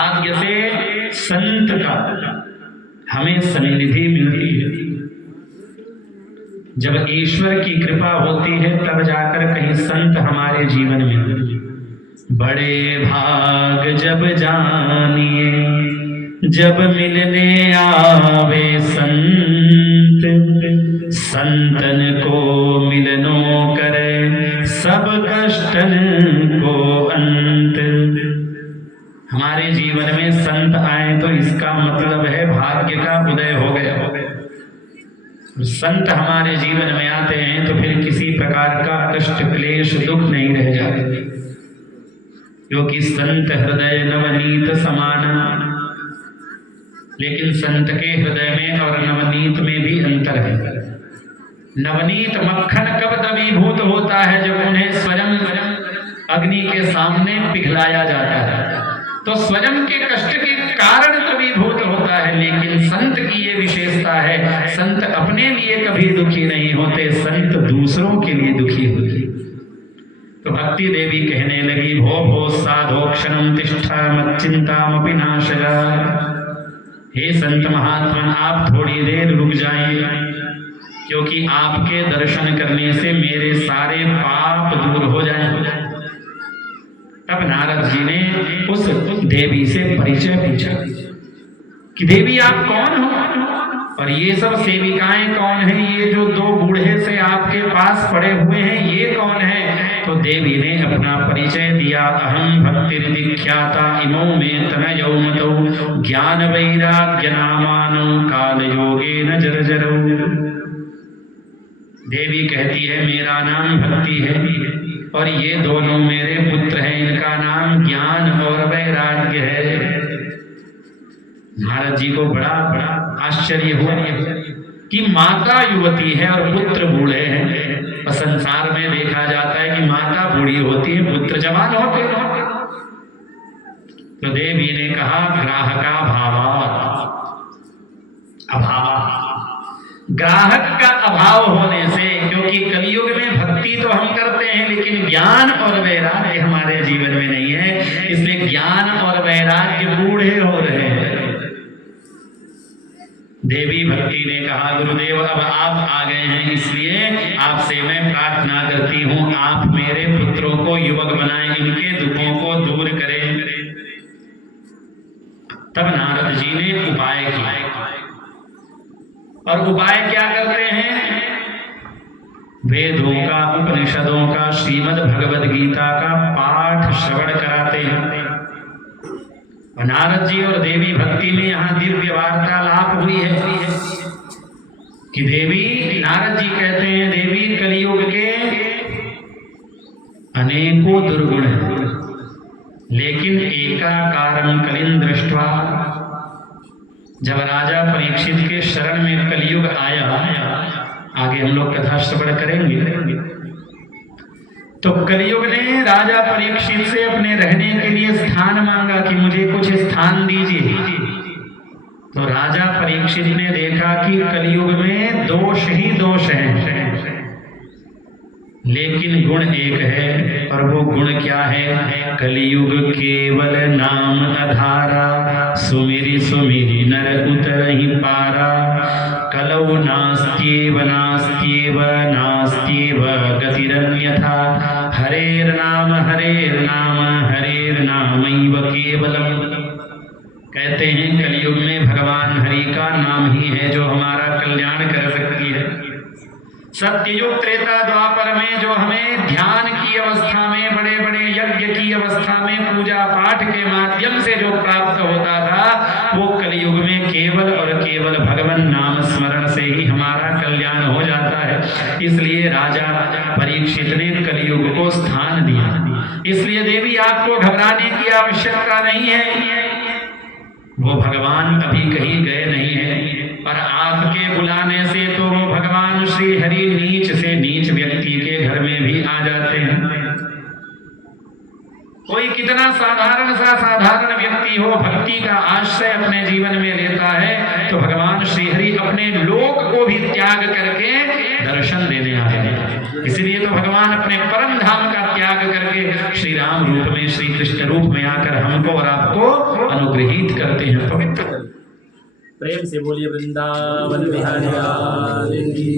भाग्य से संत का हमें सन्निधि मिलती है। जब ईश्वर की कृपा होती है तब जाकर कहीं संत हमारे जीवन में। बड़े भाग जब जानिए जब मिलने आवे संत, संतन को मिलनो करे सब कष्टन को अंत। हमारे जीवन में संत आए तो इसका मतलब है भाग्य का उदय हो गया। संत हमारे जीवन में आते हैं तो फिर किसी प्रकार का कष्ट क्लेश दुख नहीं रह जाते, क्योंकि संत हृदय नवनीत समान। लेकिन संत के हृदय में और नवनीत में भी अंतर है। नवनीत मक्खन कब तभीभूत होता है जब उन्हें स्वयं अग्नि के सामने पिघलाया जाता है, तो स्वयं के कष्ट के कारण तभीभूत होता है। लेकिन संत की ये विशेषता है, संत अपने लिए कभी दुखी नहीं होते, संत दूसरों के लिए दुखी होते। तो भक्ति देवी कहने लगी, भो भो साधो क्षणम तिष्ठा मच्चिंतामपि नाशया। हे संत महात्मा, आप थोड़ी देर रुक जाइए, क्योंकि आपके दर्शन करने से मेरे सारे पाप दूर हो जाएंगे। तब नारद जी ने उस देवी से परिचय पूछा कि देवी आप कौन हो और ये सब सेविकाएं कौन हैं, ये जो दो बूढ़े से आपके पास पड़े हुए हैं ये कौन है। तो देवी ने अपना परिचय दिया, अहम भक्तिर्विख्याता इमौ में तनयौ मतौ ज्ञान वैराग्य नामानो काल योगेन जर्जरौ। देवी कहती है मेरा नाम भक्ति है और ये दोनों मेरे पुत्र हैं, इनका नाम ज्ञान और वैराग्य है। नारद जी को बड़ा आश्चर्य हुआ कि माता युवती है और पुत्र बूढ़े हैं। और संसार में देखा जाता है कि माता बूढ़ी होती है, पुत्र जवान होते हैं। तो देवी ने कहा ग्राहका भावात्, अभाव, ग्राहक का अभाव होने से, क्योंकि कलियुग में भक्ति तो हम करते हैं लेकिन ज्ञान और वैराग्य हमारे जीवन में नहीं है, इसलिए ज्ञान और वैराग्य बूढ़े हो रहे हैं। देवी भक्ति ने कहा गुरुदेव अब आप आ गए हैं, इसलिए आपसे मैं प्रार्थना करती हूं आप मेरे पुत्रों को युवक बनाएं, इनके दुखों को दूर करें। तब नारद जी ने उपाय किया, और उपाय क्या करते हैं, वेदों का, उपनिषदों का, श्रीमद् भगवद गीता का पाठ श्रवण कराते हैं। नारद जी और देवी भक्ति में यहाँ दिव्य वार्तालाप हुई है कि देवी, नारद जी कहते हैं देवी कलियुग के अनेकों दुर्गुण हैं, लेकिन एकाकारं कलिं दृष्ट्वा, जब राजा परीक्षित के शरण में कलियुग आया, आगे हम लोग कथा श्रवण करेंगे, तो कलियुग ने राजा परीक्षित से अपने रहने के लिए स्थान मांगा कि मुझे कुछ स्थान दीजिए। तो राजा परीक्षित ने देखा कि कलियुग में दोष ही दोष हैं, लेकिन गुण एक है, और वो गुण क्या है, कलियुग केवल नाम आधारा, सुमिरि सुमिरि नर उतरहि पारा, कलौ नास्त्येव नास्त्येव नास्त्येव गतिरन्यथा, हरेर्नाम हरेर्नामैव केवलम। कहते हैं कलियुग में भगवान हरि का नाम ही है जो हमारा कल्याण कर सकती है। सत्ययुग त्रेता द्वापर में जो हमें ध्यान की अवस्था में, बड़े बड़े यज्ञ की अवस्था में, पूजा पाठ के माध्यम से जो प्राप्त होता था, वो कलियुग में केवल और केवल भगवान नाम स्मरण से ही हमारा कल्याण हो जाता है। इसलिए राजा परीक्षित ने कलियुग को स्थान दिया। इसलिए देवी आपको घबराने की आवश्यकता नहीं है, वो भगवान अभी कहीं गए नहीं है, और आपके बुलाने से तो वो भगवान श्री हरि नीच से नीच व्यक्ति के घर में भी आ जाते हैं। कोई कितना साधारण व्यक्ति हो, भक्ति का आश्रय अपने जीवन में लेता है, तो भगवान श्री हरि अपने लोक को भी त्याग करके दर्शन देने आए हैं। इसलिए तो भगवान अपने परम धाम का त्याग करके श्री राम रूप में में श्री कृष्ण रूप में आकर हमको और आपको अनुग्रहित करते हैं। पवित्र प्रेम से बोलिए वृंदावन बिहारी लाल की।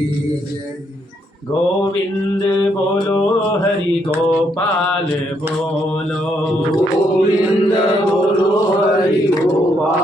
गोविंद बोलो हरि गोपाल बोलो, गोविंद बोलो हरि गोपाल।